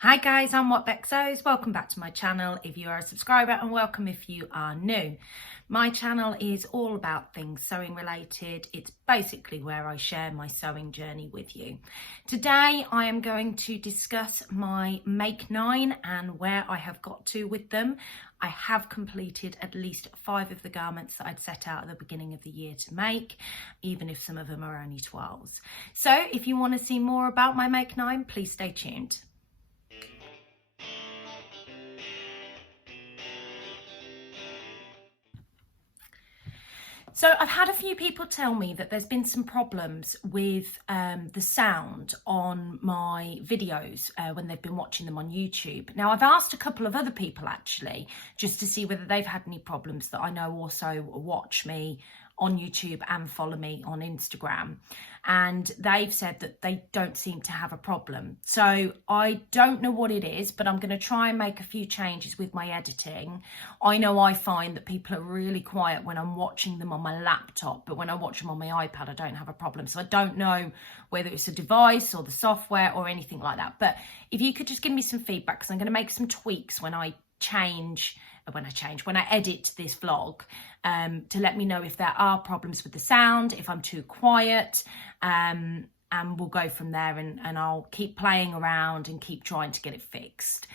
Hi guys, I'm What Bexos. Welcome back to my channel if you are a subscriber, and welcome if you are new. My channel is all about things sewing related. It's basically where I share my sewing journey with you. Today I am going to discuss my Make 9 and where I have got to with them. I have completed at least 5 of the garments that I'd set out at the beginning of the year to make, even if some of them are only 12s. So if you want to see more about my Make 9, please stay tuned. So I've had a few people tell me that there's been some problems with the sound on my videos when they've been watching them on YouTube. Now, I've asked a couple of other people actually, just to see whether they've had any problems that I know also watch me on YouTube and follow me on Instagram, and they've said that they don't seem to have a problem. So I don't know what it is, but I'm going to try and make a few changes with my editing. I know I find that people are really quiet when I'm watching them on my laptop, but when I watch them on my iPad I don't have a problem. So I don't know whether it's a device or the software or anything like that, but if you could just give me some feedback, because I'm going to make some tweaks when I edit this vlog, to let me know if there are problems with the sound, if I'm too quiet, and we'll go from there, and I'll keep playing around and keep trying to get it fixed.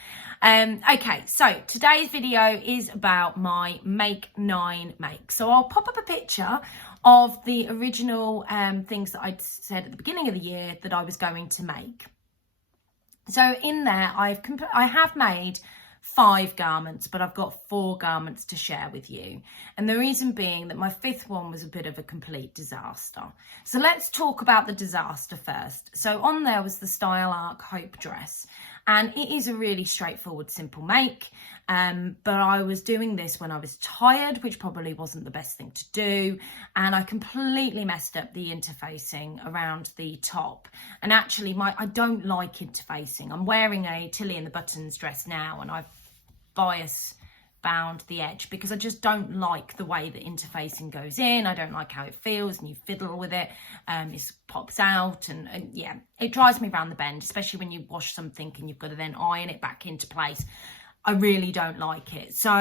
Okay, so today's video is about my Make 9 make. So I'll pop up a picture of the original things that I'd said at the beginning of the year that I was going to make. So in there, I have made 5 garments, but I've got 4 garments to share with you. And the reason being that my 5th one was a bit of a complete disaster. So let's talk about the disaster first. So on there was the Style Arc Hope dress. And it is a really straightforward, simple make. But I was doing this when I was tired, which probably wasn't the best thing to do. And I completely messed up the interfacing around the top. And actually, I don't like interfacing. I'm wearing a Tilly and the Buttons dress now, and I've bias bound the edge because I just don't like the way the interfacing goes in. I don't like how it feels, and you fiddle with it. It pops out, and yeah, it drives me around the bend, especially when you wash something and you've got to then iron it back into place. I really don't like it. So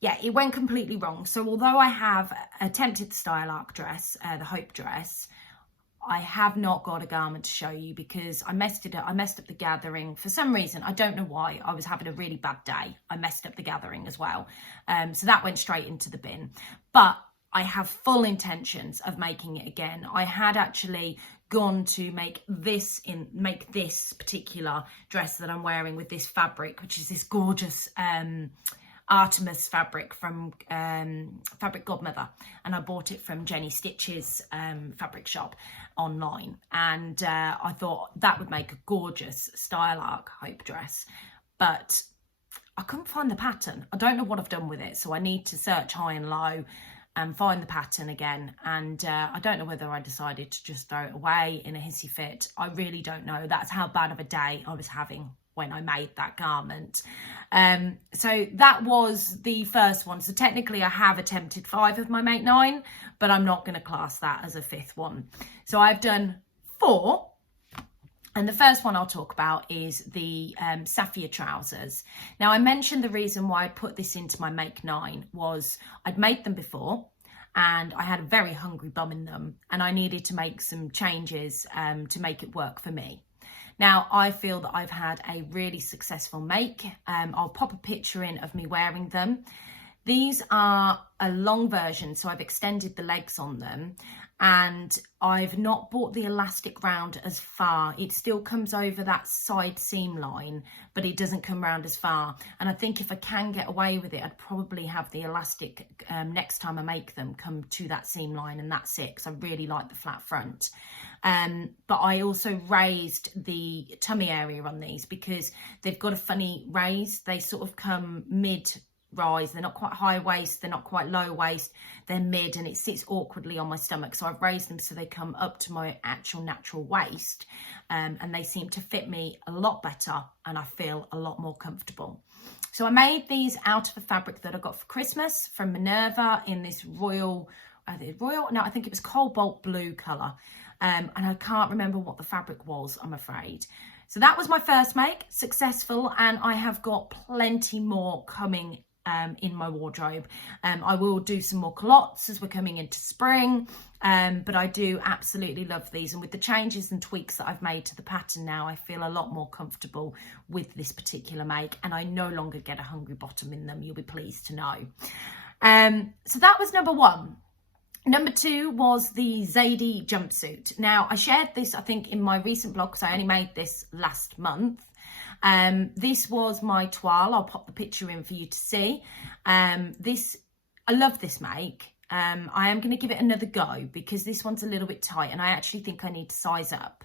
yeah, it went completely wrong. So although I have attempted the Style Arc dress, the Hope dress, I have not got a garment to show you because I messed it up. I messed up the gathering for some reason. I don't know why. I was having a really bad day. I messed up the gathering as well. So that went straight into the bin. But I have full intentions of making it again. I had actually gone to make this particular dress that I'm wearing with this fabric, which is this gorgeous Artemis fabric from Fabric Godmother, and I bought it from Jenny Stitch's fabric shop online, and I thought that would make a gorgeous Style Arc Hope dress, but I couldn't find the pattern. I don't know what I've done with it, so I need to search high and low and find the pattern again, and I don't know whether I decided to just throw it away in a hissy fit. I really don't know. That's how bad of a day I was having when I made that garment. So that was the first one. So technically I have attempted 5 of my Make 9, but I'm not going to class that as a 5th one. So I've done 4. And the first one I'll talk about is the Sapphire Trousers. Now, I mentioned the reason why I put this into my Make 9 was I'd made them before and I had a very hungry bum in them, and I needed to make some changes to make it work for me. Now, I feel that I've had a really successful make. I'll pop a picture in of me wearing them. These are a long version, so I've extended the legs on them, and I've not brought the elastic round as far. It still comes over that side seam line, but it doesn't come round as far. And I think if I can get away with it, I'd probably have the elastic next time I make them come to that seam line, and that's it, because I really like the flat front. But I also raised the tummy area on these because they've got a funny raise. They sort of come mid-rise. They're not quite high waist, they're not quite low waist, they're mid, and it sits awkwardly on my stomach. So I've raised them so they come up to my actual natural waist, and they seem to fit me a lot better, and I feel a lot more comfortable. So I made these out of a fabric that I got for Christmas from Minerva in this I think it was cobalt blue colour. and I can't remember what the fabric was, I'm afraid. So that was my first make, successful, and I have got plenty more coming in my wardrobe. I will do some more culottes as we're coming into spring, but I do absolutely love these, and with the changes and tweaks that I've made to the pattern now, I feel a lot more comfortable with this particular make, and I no longer get a hungry bottom in them, you'll be pleased to know. So that was number one. Number two was the Zara jumpsuit. Now, I shared this, I think, in my recent blog, because I only made this last month. This was my toile. I'll pop the picture in for you to see. I love this make. I am going to give it another go because this one's a little bit tight, and I actually think I need to size up.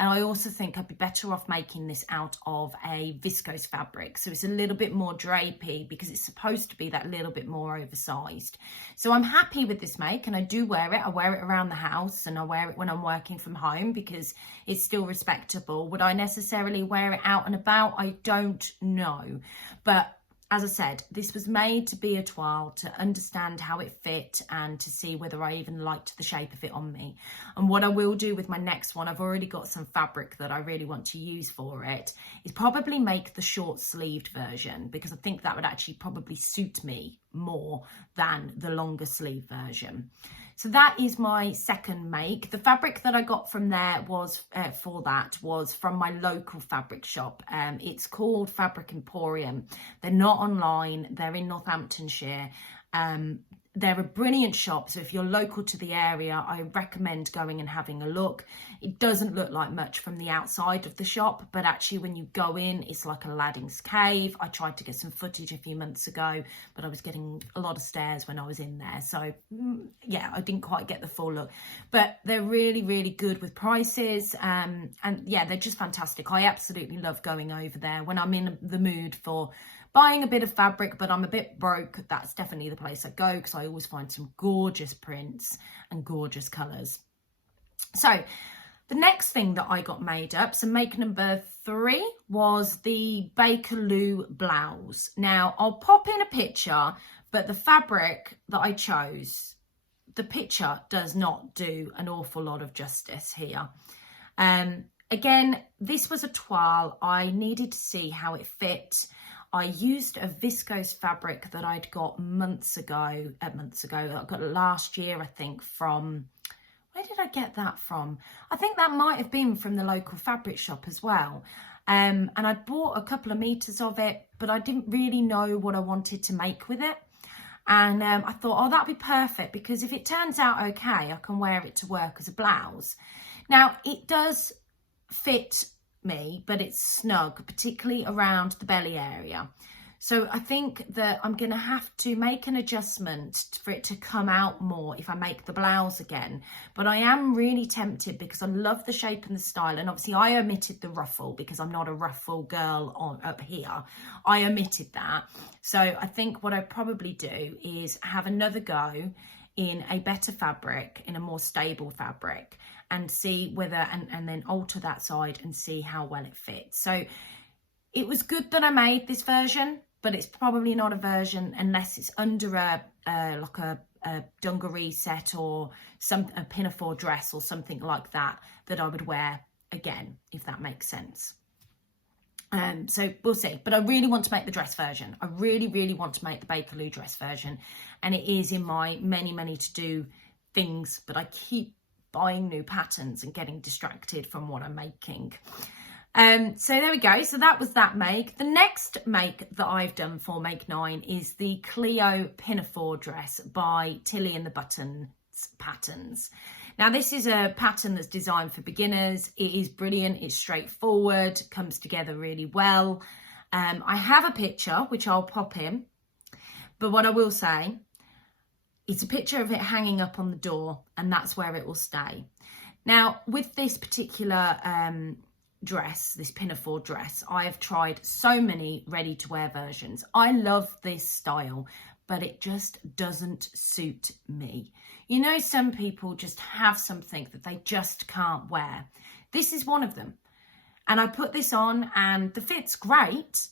And I also think I'd be better off making this out of a viscose fabric. So it's a little bit more drapey because it's supposed to be that little bit more oversized. So I'm happy with this make, and I do wear it. I wear it around the house, and I wear it when I'm working from home because it's still respectable. Would I necessarily wear it out and about? I don't know. But as I said, this was made to be a toile, to understand how it fit and to see whether I even liked the shape of it on me. And what I will do with my next one, I've already got some fabric that I really want to use for it, is probably make the short sleeved version, because I think that would actually probably suit me more than the longer sleeve version. So that is my second make. The fabric that I got from there was was from my local fabric shop. It's called Fabric Emporium. They're not online. They're in Northamptonshire. They're a brilliant shop, so if you're local to the area, I recommend going and having a look. It doesn't look like much from the outside of the shop, but actually when you go in, it's like Aladdin's cave. I tried to get some footage a few months ago, but I was getting a lot of stares when I was in there. So yeah, I didn't quite get the full look, but they're really, really good with prices. And yeah, they're just fantastic. I absolutely love going over there when I'm in the mood for buying a bit of fabric, but I'm a bit broke. That's definitely the place I go, because I always find some gorgeous prints and gorgeous colours. So the next thing that I got made up, so make number 3, was the Bakerloo Blouse. Now, I'll pop in a picture, but the fabric that I chose, the picture does not do an awful lot of justice here. Again, this was a toile. I needed to see how it fit. I used a viscose fabric that I'd got months ago. I got it last year, I think, from, where did I get that from? I think that might have been from the local fabric shop as well. And I bought a couple of meters of it, but I didn't really know what I wanted to make with it. And I thought, oh, that'd be perfect, because if it turns out okay, I can wear it to work as a blouse. Now, it does fit me, but it's snug, particularly around the belly area. So I think that I'm going to have to make an adjustment for it to come out more if I make the blouse again. But I am really tempted, because I love the shape and the style. And obviously I omitted the ruffle because I'm not a ruffle girl up here. I omitted that. So I think what I probably do is have another go in a better fabric, in a more stable fabric, and see whether, and then alter that side and see how well it fits. So it was good that I made this version, but it's probably not a version unless it's under like a dungaree set or a pinafore dress or something like that, that I would wear again, if that makes sense. So we'll see, but I really want to make the dress version. I really, really want to make the Bakerloo dress version, and it is in my many to do things, but I keep buying new patterns and getting distracted from what I'm making. So there we go. So that was that make. The next make that I've done for make 9 is the Cleo Pinafore Dress by Tilly and the Buttons Patterns. Now, this is a pattern that's designed for beginners. It is brilliant. It's straightforward, comes together really well. I have a picture, which I'll pop in. But what I will say, it's a picture of it hanging up on the door, and that's where it will stay. Now, with this particular dress, this pinafore dress, I have tried so many ready-to-wear versions. I love this style, but it just doesn't suit me. You know, some people just have something that they just can't wear. This is one of them. And I put this on and the fit's great,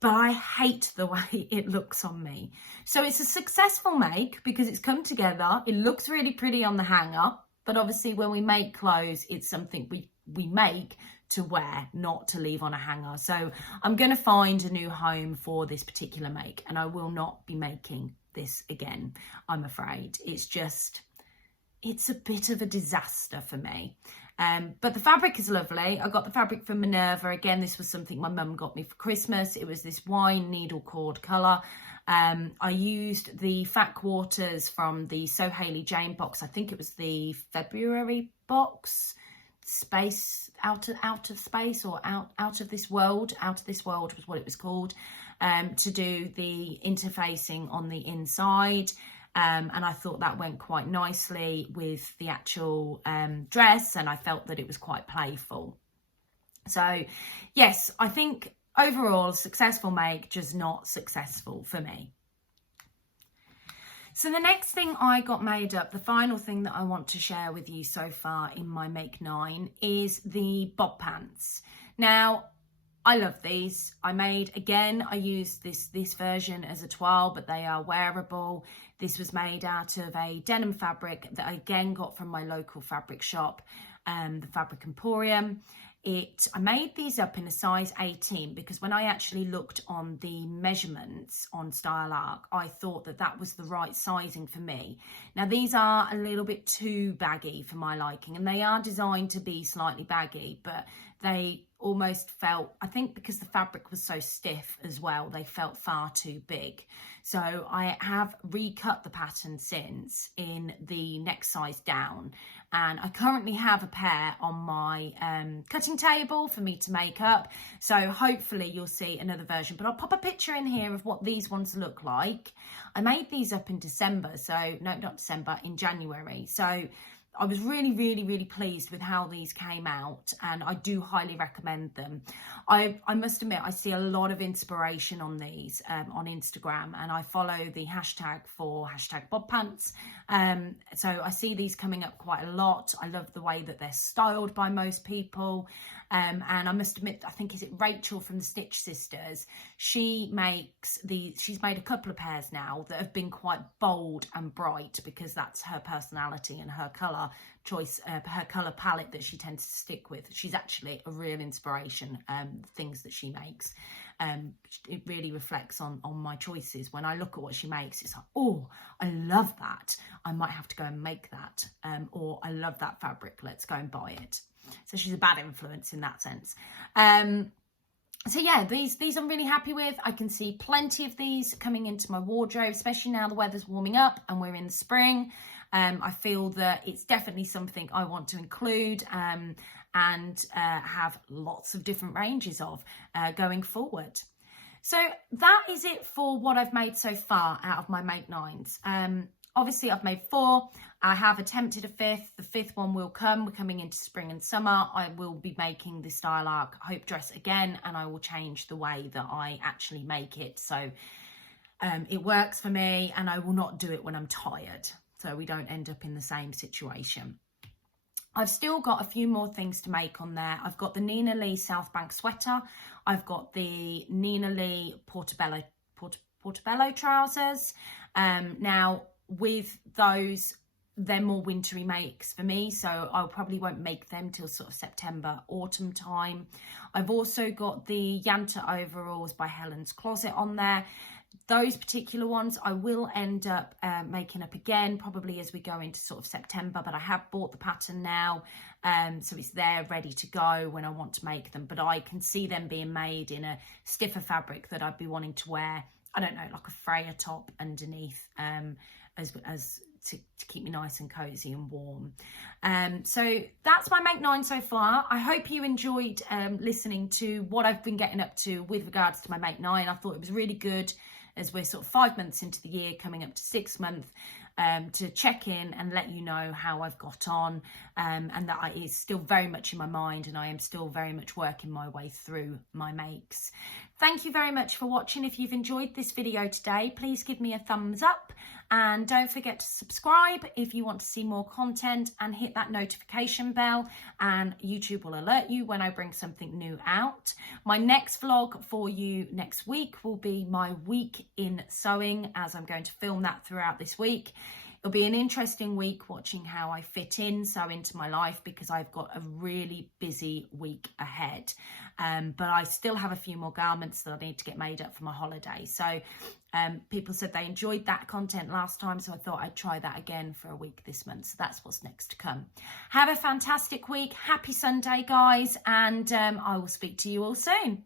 but I hate the way it looks on me. So it's a successful make because it's come together. It looks really pretty on the hanger. But obviously when we make clothes, it's something we make to wear, not to leave on a hanger. So I'm going to find a new home for this particular make, and I will not be making this again, I'm afraid. It's a bit of a disaster for me. But the fabric is lovely. I got the fabric from Minerva. Again, this was something my mum got me for Christmas. It was this wine needle cord colour. I used the Fat Quarters from the So Hailey Jane box. I think it was the February box. Space, out of space, or out of this world. Out of this world was what it was called. To do the interfacing on the inside. And I thought that went quite nicely with the actual dress, and I felt that it was quite playful. So yes, I think overall successful make, just not successful for me. So the next thing I got made up, the final thing that I want to share with you so far in my make 9, is the bob pants. Now, I love these. I used this version as a toile, but they are wearable. This was made out of a denim fabric that I again got from my local fabric shop, the Fabric Emporium. I made these up in a size 18 because when I actually looked on the measurements on Style Arc, I thought that was the right sizing for me. Now these are a little bit too baggy for my liking, and they are designed to be slightly baggy, but they almost felt, I think because the fabric was so stiff as well, they felt far too big. So I have recut the pattern since in the next size down, and I currently have a pair on my cutting table for me to make up. So hopefully you'll see another version, but I'll pop a picture in here of what these ones look like. I made these up in December, so no, not December, in January. So I was really, really, really pleased with how these came out, and I do highly recommend them. I must admit, I see a lot of inspiration on these on Instagram, and I follow the hashtag for #BobPants. So I see these coming up quite a lot. I love the way that they're styled by most people. And I must admit, I think, is it Rachel from the Stitch Sisters? She's made a couple of pairs now that have been quite bold and bright because that's her personality and her colour choice, her colour palette that she tends to stick with. She's actually a real inspiration, things that she makes. It really reflects on my choices. When I look at what she makes, it's like, oh, I love that. I might have to go and make that. Or I love that fabric. Let's go and buy it. So she's a bad influence in that sense. So yeah, these I'm really happy with. I can see plenty of these coming into my wardrobe, especially now the weather's warming up and we're in the spring. I feel that it's definitely something I want to include and have lots of different ranges of going forward. So that is it for what I've made so far out of my make 9s. Obviously, I've made 4. I have attempted a 5th. The 5th one will come. We're coming into spring and summer. I will be making the Style Arc Hope dress again, and I will change the way that I actually make it. So it works for me, and I will not do it when I'm tired, so we don't end up in the same situation. I've still got a few more things to make on there. I've got the Nina Lee South Bank sweater. I've got the Nina Lee Portobello trousers. Now, with those, they're more wintry makes for me, so I probably won't make them till sort of September, autumn time. I've also got the Yanta overalls by Helen's Closet on there. Those particular ones I will end up making up again, probably as we go into sort of September, but I have bought the pattern now, so it's there ready to go when I want to make them. But I can see them being made in a stiffer fabric that I'd be wanting to wear, I don't know, like a Freya top underneath, as to keep me nice and cozy and warm. So that's my make 9 so far. I hope you enjoyed listening to what I've been getting up to with regards to my make 9. I thought it was really good, as we're sort of 5 months into the year, coming up to 6 months, to check in and let you know how I've got on, and that is still very much in my mind, and I am still very much working my way through my makes. Thank you very much for watching. If you've enjoyed this video today, please give me a thumbs up, and don't forget to subscribe if you want to see more content, and hit that notification bell, and YouTube will alert you when I bring something new out. My next vlog for you next week will be my week in sewing, as I'm going to film that throughout this week. it'll be an interesting week watching how I fit in into my life, because I've got a really busy week ahead. But I still have a few more garments that I need to get made up for my holiday. So people said they enjoyed that content last time, so I thought I'd try that again for a week this month. So that's what's next to come. Have a fantastic week. Happy Sunday, guys, and I will speak to you all soon.